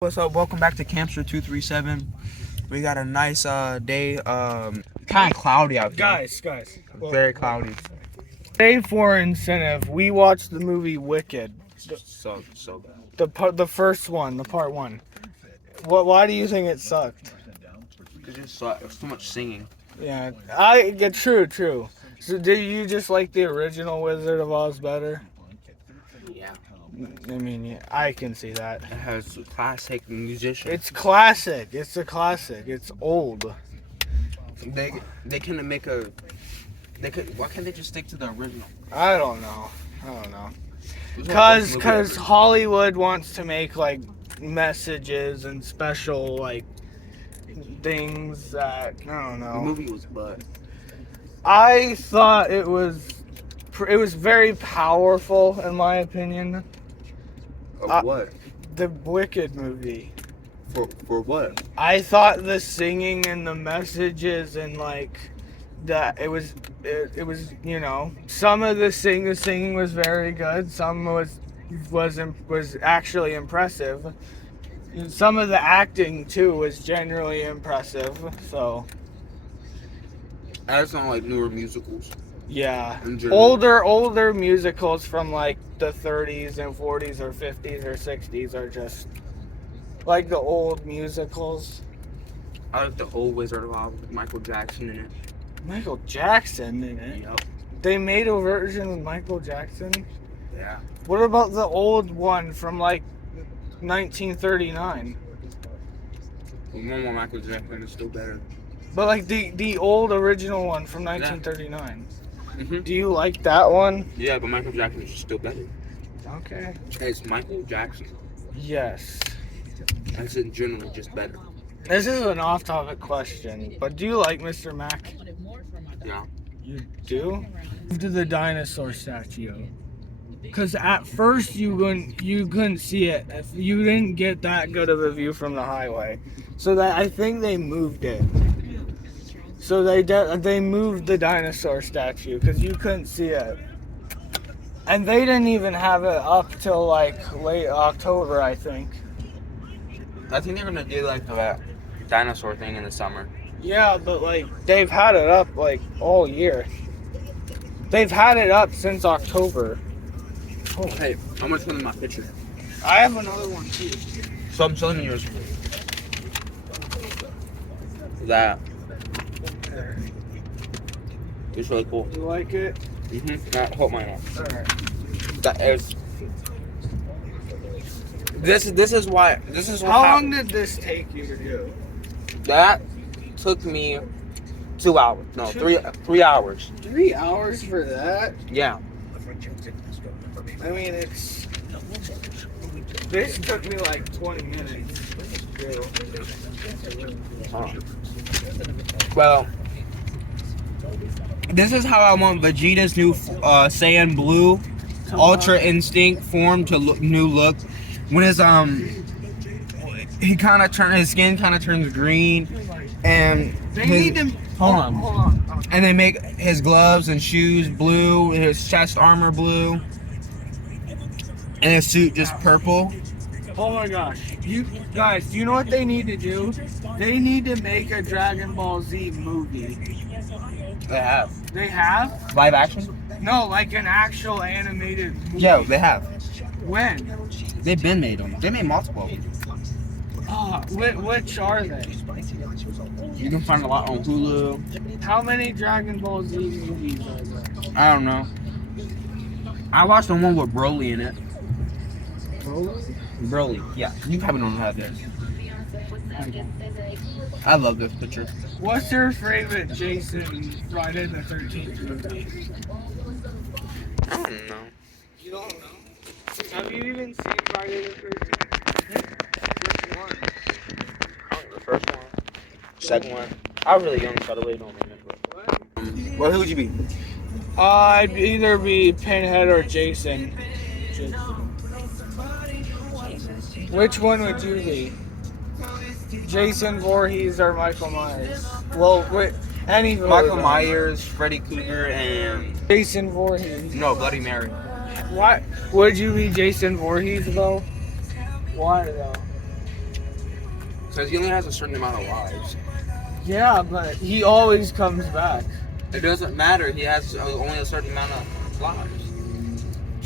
What's up? Welcome back to Campster 237. We got a nice day. Kind of cloudy out here. Guys. Very cloudy. Today for incentive, we watched the movie Wicked. So bad. The first one, the part one. Why do you think it sucked? It just sucked. It was too much singing. Yeah, I get true. So did you just like the original Wizard of Oz better? Yeah. I mean, yeah, I can see that. It has classic musicians. It's classic. It's a classic. It's old. They can make a. They could. Why can't they just stick to the original? I don't know. Cause Hollywood wants to make like messages and special like things that I don't know. The movie was butt. I thought it was very powerful in my opinion. What? The Wicked movie. For what? I thought the singing and the messages and like that it was some of the singing was very good. Some was actually impressive. Some of the acting too was generally impressive. So I just don't like newer musicals. yeah, older musicals from like the 30s and 40s or 50s or 60s are just like the old musicals. I like the whole Wizard of Oz with Michael Jackson in it. Michael Jackson in it? Yep. They made a version with Michael Jackson? Yeah. What about the old one from like 1939? The one with Michael Jackson is still better. But like the old original one from 1939. Mm-hmm. Do you like that one? Yeah, but Michael Jackson is still better. Okay. It's Michael Jackson. Yes. As in general, just better. This is an off-topic question, but do you like Mr. Mac? Yeah. You do? To the dinosaur statue. Because at first you couldn't see it. If you didn't get that good of a view from the highway. So that I think they moved it. So they moved the dinosaur statue because you couldn't see it. And they didn't even have it up till like late October, I think. I think they're gonna do like the dinosaur thing in the summer. Yeah, but like they've had it up like all year. They've had it up since October. Oh, hey, how much one in my picture? I have another one too. So I'm showing you yours. That. It's really cool. You like it? Mm-hmm. Hold mine up. Alright. That is. This is why. How long did this take you to do? That took me 2 hours. No, 3 hours. 3 hours for that? Yeah. I mean, this took me like 20 minutes. Well, this is how I want Vegeta's new Saiyan Blue Ultra Instinct form to new look. When his his skin kind of turns green, and hold on. And they make his gloves and shoes blue, his chest armor blue, and his suit just purple. Oh my gosh. You guys, do you know what they need to do? They need to make a Dragon Ball Z movie. They have. They have? Live action? No, like an actual animated movie. Yeah, they have. When? They've been made them. They made multiple of them. Which are they? You can find a lot on Hulu. How many Dragon Ball Z movies are there? I don't know. I watched the one with Broly in it. Broly, yeah. You probably don't have that. I love this picture. What's your favorite Jason Friday the 13th movie? I don't know. You don't know? Have you even seen Friday the 13th? Which one? The first one. Second one. I was really young, so I really don't remember. What? Well, who would you be? I'd either be Pinhead or Jason. Which one would you be? Jason Voorhees or Michael Myers? Well, any Michael Myers, Freddy Krueger, and Jason Voorhees. No, Bloody Mary. Why would you be Jason Voorhees though? Why though? Because he only has a certain amount of lives. Yeah, but he always comes back. It doesn't matter. He has only a certain amount of lives.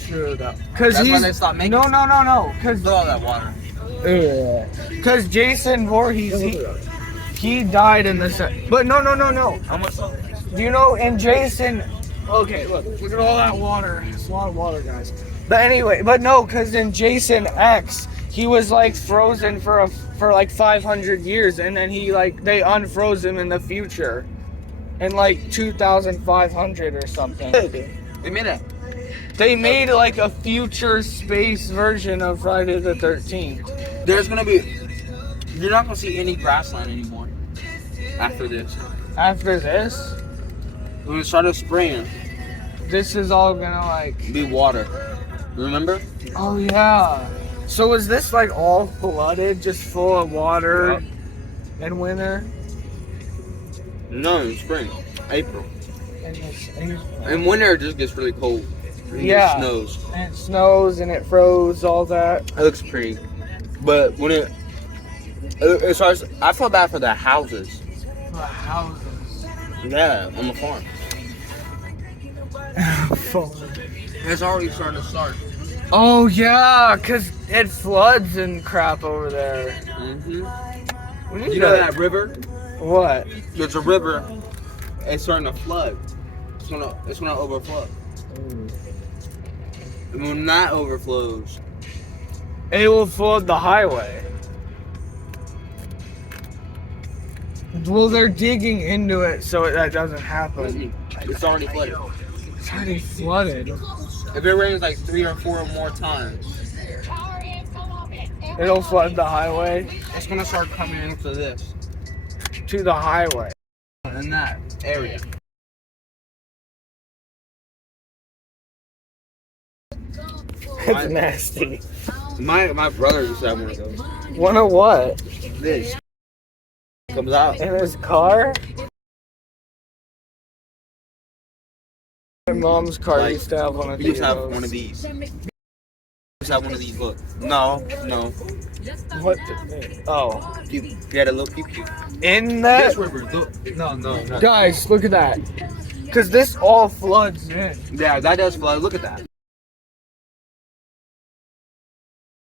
True though. Cause That's he's, why they stopped making. No. Cause all that water. Cause Jason Voorhees, he died in the set. But no. How much? Do you know in Jason? Okay, look at all that water. It's a lot of water, guys. But anyway, cause in Jason X, he was like frozen for like 500 years, and then they unfroze him in the future, in like 2,500 or something. They made it. They made like a future space version of Friday the 13th. There's gonna be. You're not gonna see any grassland anymore. After this. After this, When it started spraying, this is all gonna like be water. Remember? Oh yeah. So was this like all flooded, just full of water in winter? No, in spring, April. And In winter, it just gets really cold. And Yeah. It snows. and it snows and it froze, all that. It looks pretty. But when it starts, I feel bad for the houses. The houses. Yeah, on the farm. It's already starting to start. Oh yeah, cause it floods and crap over there. Mm-hmm. We need You know to- that river? What? There's a river. It's starting to flood. It's gonna overflow. And when that overflows, It will flood the highway. Well, they're digging into it so that doesn't happen. it's already flooded. It's already flooded. If it rains like 3 or 4 more times, It'll flood the highway it's gonna start coming into this to the highway. in that area. It's nasty. My brother used to have one of those. One of what? This comes out. In his car? My mom's car Like, used to have one of We these. used to have one of these. We used to have one of these. Look, no. What? Oh. You had a little pew. In that? This river, look. No. Guys, look at that. Because this all floods in. Yeah, that does flood. Look at that.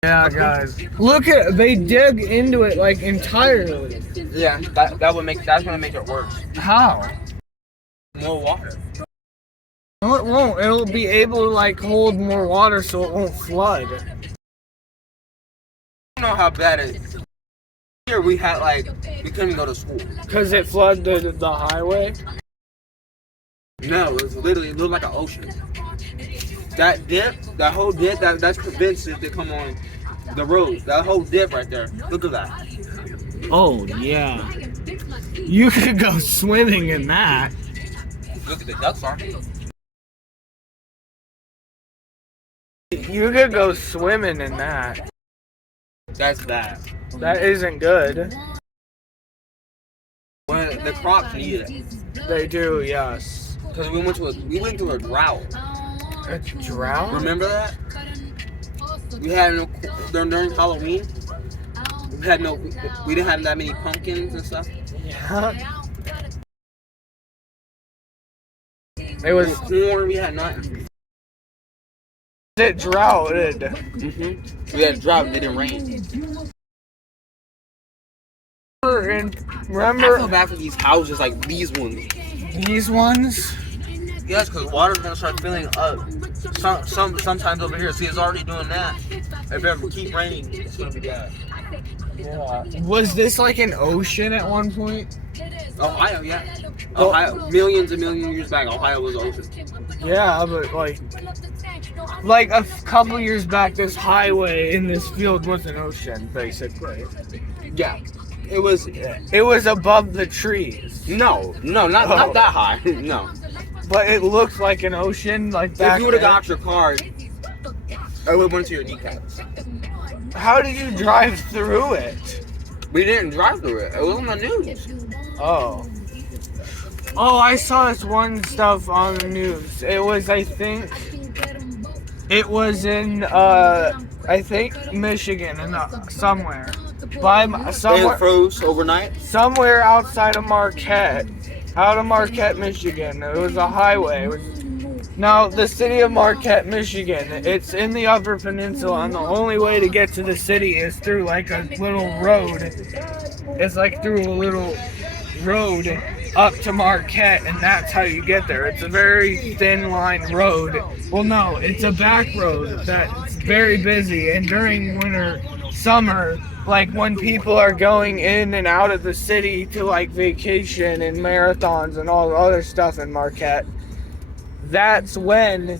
Yeah, guys. Look at, they dig into it like entirely. Yeah, that's gonna make it worse. How? More water. No, it won't. It'll be able to like hold more water so it won't flood. You know how bad it is. Here we had we couldn't go to school. Because it flooded the highway? No, it looked like an ocean. That dip, that whole dip, that's prevents it to come on the road. That whole dip right there. Look at that. Oh, yeah. You could go swimming in that. Look at the ducks on. You could go swimming in that. That's bad. That isn't good. When the crops need it. They do, yes. Because we went through a drought. A drought? Remember that? We had no during Halloween. We didn't have that many pumpkins and stuff. Yeah. It was. Corn, we had nothing. It droughted. Mm-hmm. We had a drought. It didn't rain. And I remember feel bad for these houses like these ones. these ones? Yes, because water's gonna start filling up. Sometimes over here. See, it's already doing that. If it ever keep raining, it's gonna be bad. Yeah. Was this like an ocean at one point? Ohio, yeah. Ohio, millions and millions of years back, Ohio was an ocean. Yeah, but like a couple years back, this highway in this field was an ocean, basically. Yeah. It was. It was above the trees. No, not that high. No. But it looked like an ocean, like back If you would have then. got your car, it would have went to your kneecaps. How did you drive through it? We didn't drive through it. It was on the news. Oh. Oh, I saw this one stuff on the news. It was, I think, it was in, I think Michigan and somewhere. It froze overnight. Somewhere outside of Marquette, Michigan. It was a highway. Now, the city of Marquette, Michigan, it's in the Upper Peninsula, and the only way to get to the city is through like a little road. It's like through a little road up to Marquette, and that's how you get there. It's a very thin line road. Well, no, it's a back road that's very busy, and during summer, like when people are going in and out of the city to like vacation and marathons and all the other stuff in Marquette, that's when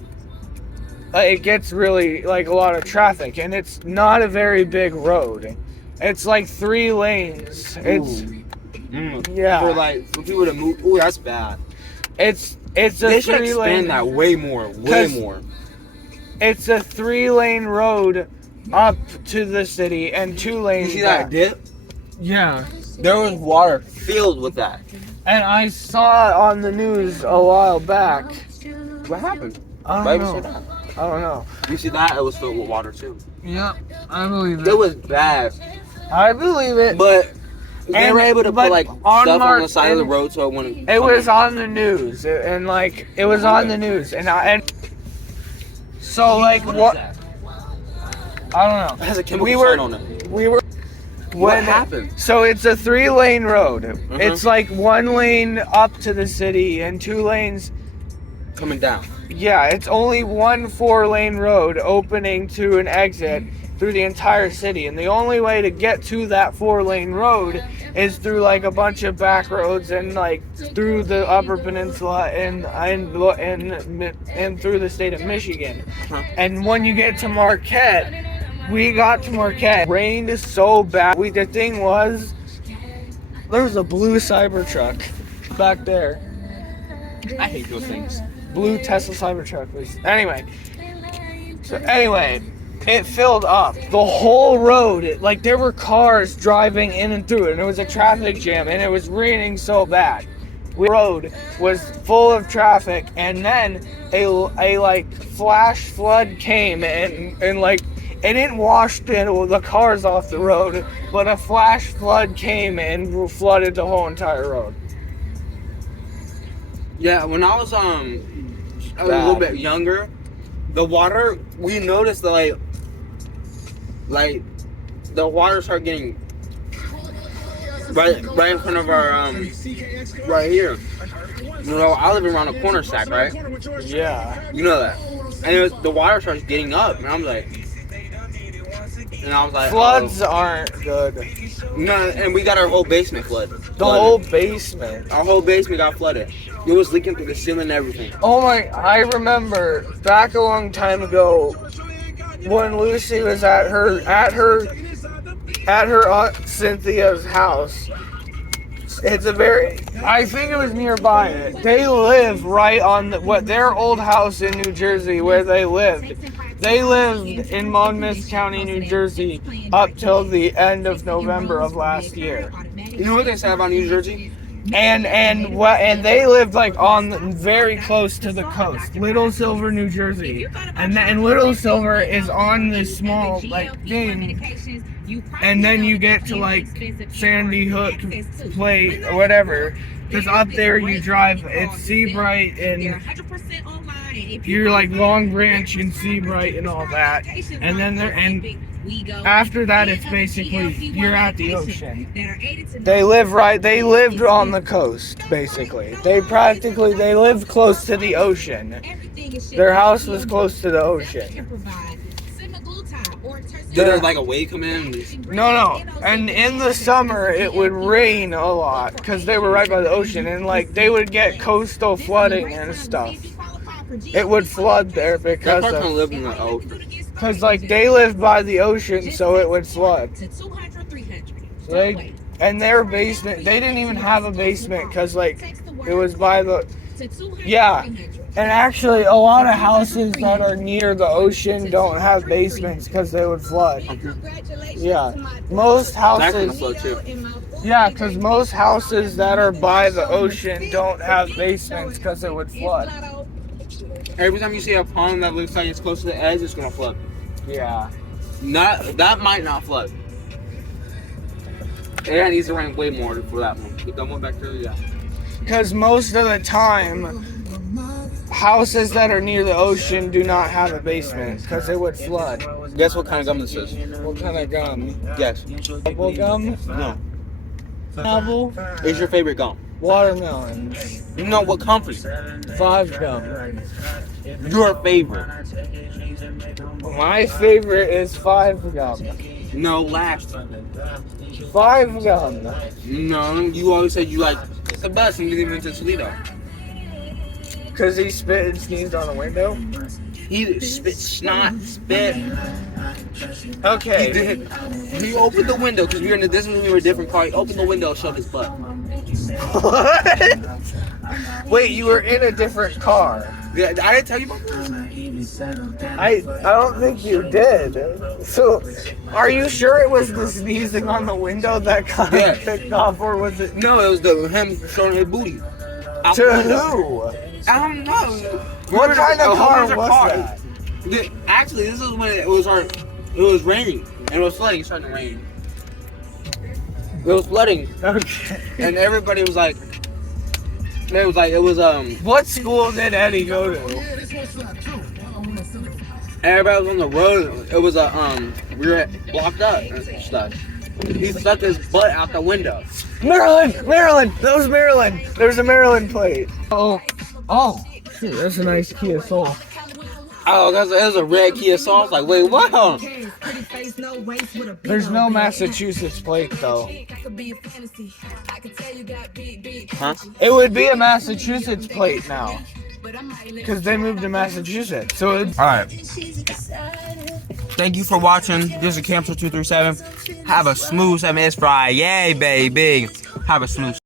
it gets really like a lot of traffic, and it's not a very big road. It's like 3 lanes. Yeah. For people to move. Ooh, that's bad. It's a 3 lane. They should expand that way more. It's a 3-lane road up to the city and 2 lanes. You see back. that dip? Yeah. There was water filled with that. And I saw it on the news a while back. What happened? I don't know. You see that? It was filled with water too. Yeah, I believe it. It was bad. I believe it. But they were able to put like stuff on the side of the road so it wouldn't. It was on the news, and like it was on the news, and so like what? I don't know. It has a chemical sign on it. What happened? So it's a 3-lane road. It's like 1 lane up to the city and 2 lanes coming down. Yeah, it's only 1 4-lane road opening to an exit through the entire city, and the only way to get to that 4-lane road is through like a bunch of back roads and like through the Upper Peninsula and through the state of Michigan. And when you get to Marquette, we got to Marquette. It rained so bad. The thing was, there was a blue Cybertruck back there. I hate those things. Blue Tesla Cybertruck was. Anyway, it filled up the whole road. Like there were cars driving in and through it, and it was a traffic jam, and it was raining so bad. The road was full of traffic, and then a like flash flood came and like. It didn't wash the cars off the road, but a flash flood came and flooded the whole entire road. Yeah, when I was a little bit younger, the water, we noticed that like the water started getting right in front of our right here. You know, I live around a corner stack, right? Yeah. You know that. And the water starts getting up, and I'm like. And I was like, floods aren't good. No, and we got our whole basement flooded. Whole basement? Our whole basement got flooded. It was leaking through the ceiling and everything. Oh my, I remember back a long time ago when Lucy was at her Aunt Cynthia's house. I think it was nearby it. They live right on their old house in New Jersey where they lived. They lived in Monmouth County, New Jersey, up till the end of November of last year. You know what they say about New Jersey? And they lived like very close to the coast, Little Silver, New Jersey, and Little Silver is on this small like thing, and then you get to like Sandy Hook Plate or whatever. Because up there you drive, it's Seabright and you're like Long Branch and Seabright and all that. And then after that it's basically, you're at the ocean. They lived on the coast, basically. They lived close to the ocean. Their house was close to the ocean. Did there like a wave come in? No. And in the summer, it would rain a lot because they were right by the ocean, and like they would get coastal flooding and stuff. It would flood there because like they lived by the ocean, so it would flood. And their basement, they didn't even have a basement because like it was by the. Yeah. And actually, a lot of houses that are near the ocean don't have basements because they would flood. Yeah. Most houses... That's gonna flood too. Yeah, because most houses that are by the ocean don't have basements because it would flood. Every time you see a pond that looks like it's close to the edge, it's gonna flood. Yeah. That might not flood. It needs to rain way more for that one. Get that one back there, yeah. Because most of the time, houses that are near the ocean do not have a basement because it would flood. Guess what kind of gum this is? What kind of gum? Guess. Bubble gum? No. Apple? It's your favorite gum. Watermelon. You know what company? Five gum. Your favorite. My favorite is Five Gum. No, last. Five Gum. No, you always said you like the best and you didn't even to Toledo. Because he spit and sneezed on the window? He spit snot, spit. Okay. He did. He opened the window because we were in the distance. We were a different car. He opened the window and shoved his butt. What? Wait, you were in a different car. Yeah, I didn't tell you about this. I don't think you did. So, are you sure it was the sneezing on the window that got Yeah. picked off, or was it No, it was him showing his booty. Out to the window. who? I don't know. What kind of car was that? Actually, this is when it was raining and it was flooding. It started to rain. It was flooding, Okay. and everybody was like, What school did Eddie go to? everybody was on the road. It was we were blocked up and stuff. He stuck his butt out the window. Maryland! That was Maryland! There's a Maryland plate. Oh. Shoot, that's a nice Kia Soul. Oh, that was a red Kia Soul. I was like, wait, what? There's no Massachusetts plate though. Huh? It would be a Massachusetts plate now. Because they moved to Massachusetts. So it's Alright. Thank you for watching. This is Camper 237. Have a smooth 7 Friday. Yay, baby. Have a smooth